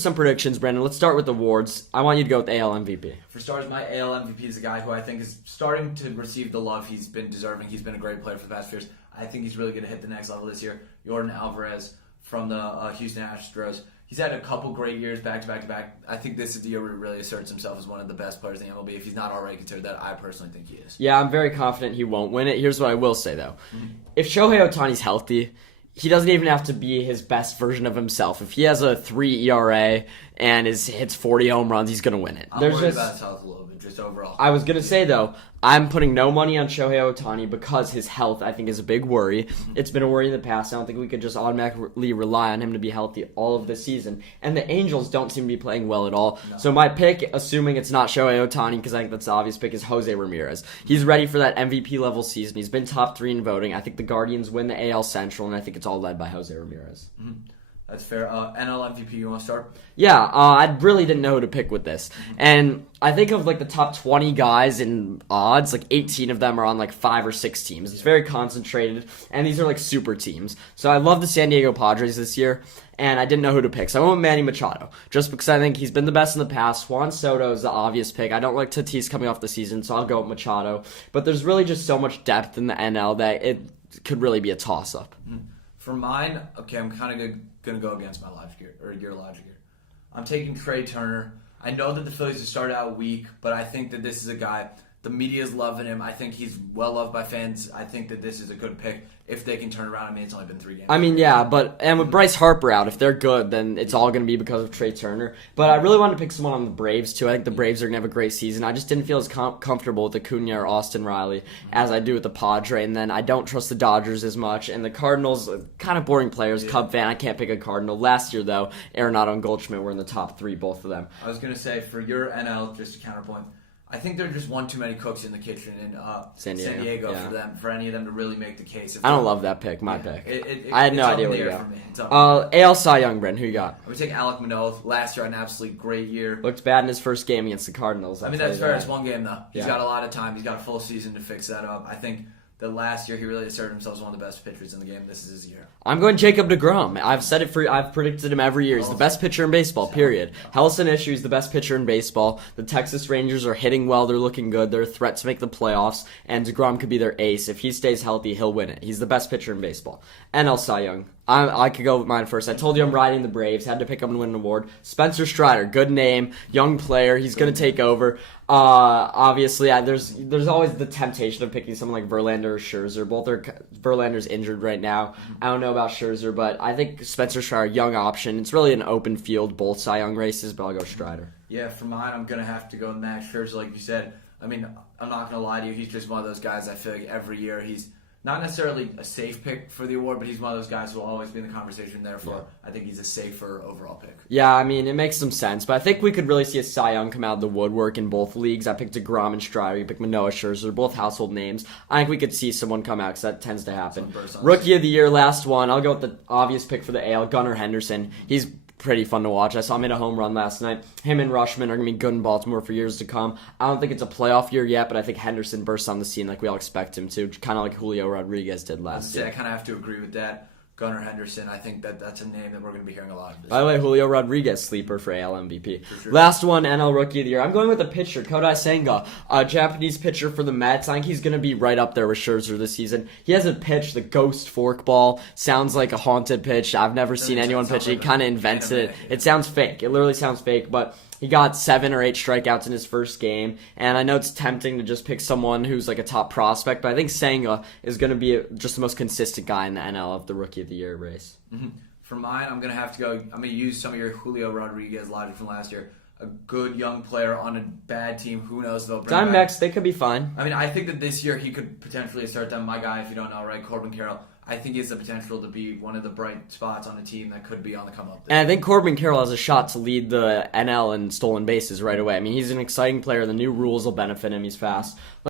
Some predictions, Brandon. Let's start with awards. I want you to go with AL MVP. For starters, my AL MVP is a guy who I think is starting to receive the love he's been deserving. He's been a great player for the past few years. I think he's really going to hit the next level this year. Jordan Alvarez from the Houston Astros. He's had a couple great years back to back to back. I think this is the year where he really asserts himself as one of the best players in the MLB. If he's not already considered that, I personally think he is. Yeah, I'm very confident he won't win it. Here's what I will say, though. If Shohei Ohtani's healthy, he doesn't even have to be his best version of himself. If he has a 3 ERA and hits 40 home runs, he's going to win it. I'm worried about his health a little bit, just overall. I was going to say, though, I'm putting no money on Shohei Ohtani because his health, I think, is a big worry. It's been a worry in the past. I don't think we could just automatically rely on him to be healthy all of the season. And the Angels don't seem to be playing well at all. No. So my pick, assuming it's not Shohei Ohtani, because I think that's the obvious pick, is Jose Ramirez. He's ready for that MVP-level season. He's been top 3 in voting. I think the Guardians win the AL Central, and I think it's all led by Jose Ramirez. Mm-hmm. That's fair. NL MVP, you want to start? Yeah, I really didn't know who to pick with this. And I think of, the top 20 guys in odds, 18 of them are on, 5 or 6 teams. It's very concentrated, and these are, super teams. So I love the San Diego Padres this year, and I didn't know who to pick. So I went with Manny Machado, just because I think he's been the best in the past. Juan Soto is the obvious pick. I don't like Tatis coming off the season, so I'll go with Machado. But there's really just so much depth in the NL that it could really be a toss-up. For mine, okay, I'm kind of going to go against my logic here, or your logic here. I'm taking Trey Turner. I know that the Phillies have started out weak, but I think that this is a guy, the media is loving him. I think he's well loved by fans. I think that this is a good pick if they can turn around. I mean, it's only been 3 games. I mean, yeah, and with Bryce Harper out, if they're good, then it's all going to be because of Trey Turner. But I really wanted to pick someone on the Braves, too. I think the Braves are going to have a great season. I just didn't feel as comfortable with Acuna or Austin Riley as I do with the Padre. And then I don't trust the Dodgers as much. And the Cardinals, kind of boring players. Yeah. Cub fan, I can't pick a Cardinal. Last year, though, Arenado and Goldschmidt were in the top 3, both of them. I was going to say, for your NL, just a counterpoint, I think there are just one too many cooks in the kitchen in San Diego yeah. for any of them to really make the case. I don't love that pick, pick. I had no idea where to go. AL Cy Young, Brent, who you got? I'm going to take Alek Manoah. Last year, an absolutely great year. Looked bad in his first game against the Cardinals. I mean, that's fair. It's one game, though. He's got a lot of time. He's got a full season to fix that up. I think that last year he really asserted himself as one of the best pitchers in the game. This is his year. I'm going Jacob deGrom. I've predicted him every year. He's the best pitcher in baseball, period. Health and issues, the best pitcher in baseball. The Texas Rangers are hitting well. They're looking good. They're a threat to make the playoffs, and deGrom could be their ace. If he stays healthy, he'll win it. He's the best pitcher in baseball. NL Cy Young. I could go with mine first. I told you I'm riding the Braves. Had to pick him to win an award. Spencer Strider, good name, young player. He's going to take over. Obviously, there's always the temptation of picking someone like Verlander or Scherzer. Verlander's injured right now. I don't know about Scherzer, but I think Spencer Strider, young option. It's really an open field, both Cy Young races, but I'll go Strider. Yeah, for mine, I'm going to have to go Max Scherzer, like you said. I mean, I'm not going to lie to you. He's just one of those guys I feel like every year he's not necessarily a safe pick for the award, but he's one of those guys who will always be in the conversation. Therefore, yeah. I think he's a safer overall pick. Yeah, I mean, it makes some sense. But I think we could really see a Cy Young come out of the woodwork in both leagues. I picked deGrom and Strider. You picked Manoah, Scherzer, both household names. I think we could see someone come out because that tends to happen. Rookie of the year, last one. I'll go with the obvious pick for the AL, Gunnar Henderson. He's pretty fun to watch. I saw him hit a home run last night. Him and Rushman are going to be good in Baltimore for years to come. I don't think it's a playoff year yet, but I think Henderson bursts on the scene like we all expect him to, kind of like Julio Rodriguez did last year. I kind of have to agree with that. Gunnar Henderson, I think that's a name that we're going to be hearing a lot of. By the way, Julio Rodriguez, sleeper for AL MVP. For sure. Last one, NL Rookie of the Year. I'm going with a pitcher, Kodai Senga, a Japanese pitcher for the Mets. I think he's going to be right up there with Scherzer this season. He hasn't pitched the ghost forkball. Sounds like a haunted pitch. I've never seen anyone pitch it. He kind of invents it. It sounds fake. It literally sounds fake, but he got 7 or 8 strikeouts in his first game, and I know it's tempting to just pick someone who's like a top prospect, but I think Senga is going to be just the most consistent guy in the NL of the Rookie of the Year race. Mm-hmm. For mine, I'm going to have to go. I'm going to use some of your Julio Rodriguez logic from last year. A good young player on a bad team. Who knows? They'll bring Diamondbacks, they could be fine. I mean, I think that this year he could potentially start them. My guy, if you don't know, right, Corbin Carroll. I think he has the potential to be one of the bright spots on a team that could be on the come up. And I think Corbin Carroll has a shot to lead the NL in stolen bases right away. I mean, he's an exciting player. The new rules will benefit him. He's fast.